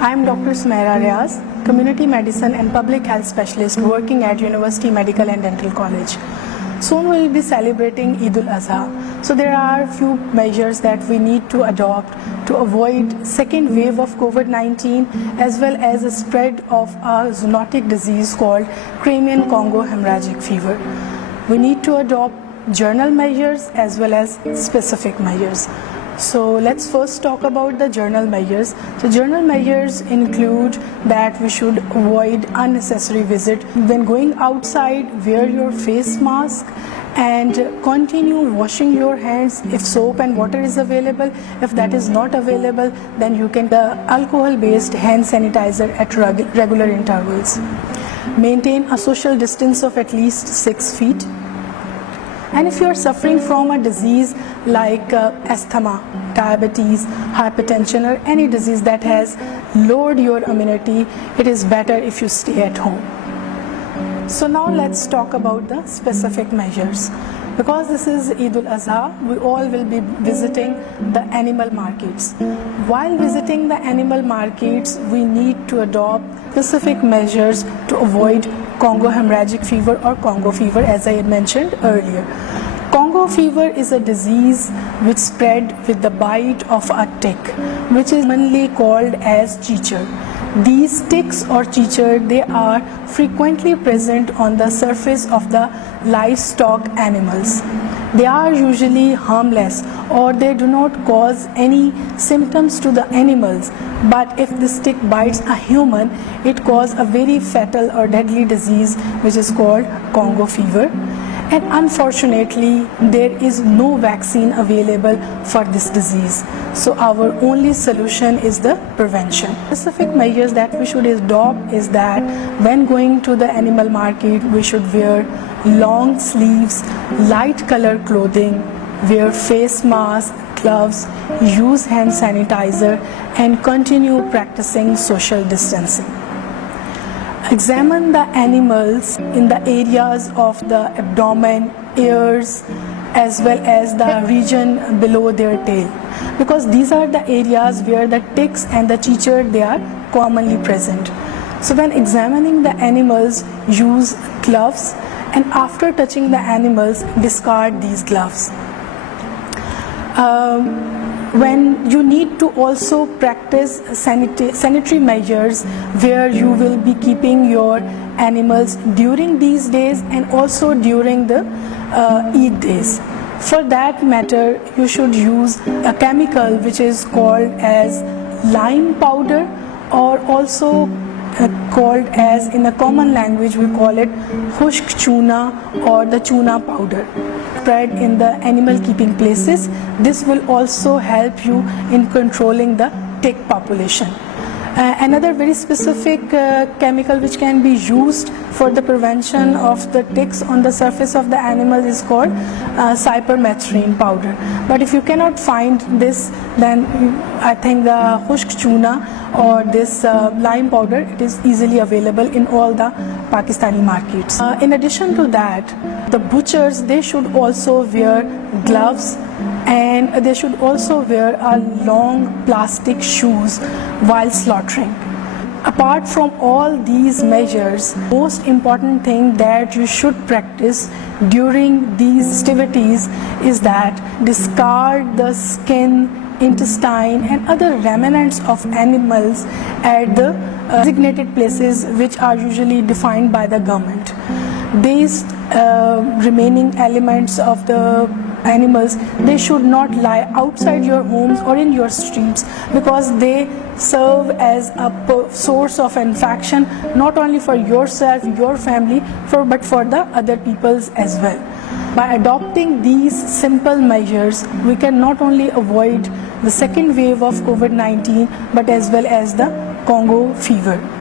I am Dr. Sumaira Riaz, Community Medicine and Public Health Specialist working at University Medical and Dental College. Soon we will be celebrating Eid al-Azha. So there are few measures that we need to adopt to avoid second wave of COVID-19 as well as the spread of a zoonotic disease called Crimean Congo hemorrhagic fever. We need to adopt general measures as well as specific measures. So let's first talk about the general measures. So general measures include that we should avoid unnecessary visit. When going outside, wear your face mask and continue washing your hands if soap and water is available. If that is not available, then you can the alcohol-based hand sanitizer at regular intervals. Maintain a social distance of at least 6 feet. And if you are suffering from a disease like asthma, diabetes, hypertension or any disease that has lowered your immunity, it is better if you stay at home. So now let's talk about the specific measures. Because this is Eid al-Azha, we all will be visiting the animal markets. While visiting the animal markets, we need to adopt specific measures to avoid Congo hemorrhagic fever or Congo fever, as I had mentioned earlier. Congo fever is a disease which spread with the bite of a tick, which is commonly called as chichar. These ticks or chichar, they are frequently present on the surface of the livestock animals. They are usually harmless or they do not cause any symptoms to the animals, but if this tick bites a human, it causes a very fatal or deadly disease which is called Congo fever. And unfortunately, there is no vaccine available for this disease. So our only solution is the prevention. Specific measures that we should adopt is that when going to the animal market, we should wear long sleeves, light colored clothing, wear face masks, gloves, use hand sanitizer, and continue practicing social distancing. Examine the animals in the areas of the abdomen, ears, as well as the region below their tail, because these are the areas where the ticks and the chichar, they are commonly present. So when examining the animals, use gloves, and after touching the animals, discard these gloves. When you need to also practice sanitary measures where you will be keeping your animals during these days and also during the Eid days. For that matter, you should use a chemical which is called as lime powder, or also called as, in a common language we call it khushk chuna or the chuna powder. Spread in the animal keeping places. This will also help you in controlling the tick population. Another very specific chemical which can be used for the prevention of the ticks on the surface of the animals is called cypermethrin powder. But if you cannot find this, then I think the khushk chuna or this lime powder, it is easily available in all the Pakistani markets. In addition to that, the butchers, they should also wear gloves and they should also wear a long plastic shoes while slaughtering. Apart from all these measures, most important thing that you should practice during these festivities is that discard the skin, intestine and other remnants of animals at the designated places which are usually defined by the government. These remaining elements of the animals, they should not lie outside your homes or in your streets, because they serve as a source of infection not only for yourself, your family, but for the other peoples as well. By adopting these simple measures, we can not only avoid the second wave of COVID-19 but as well as the Congo fever.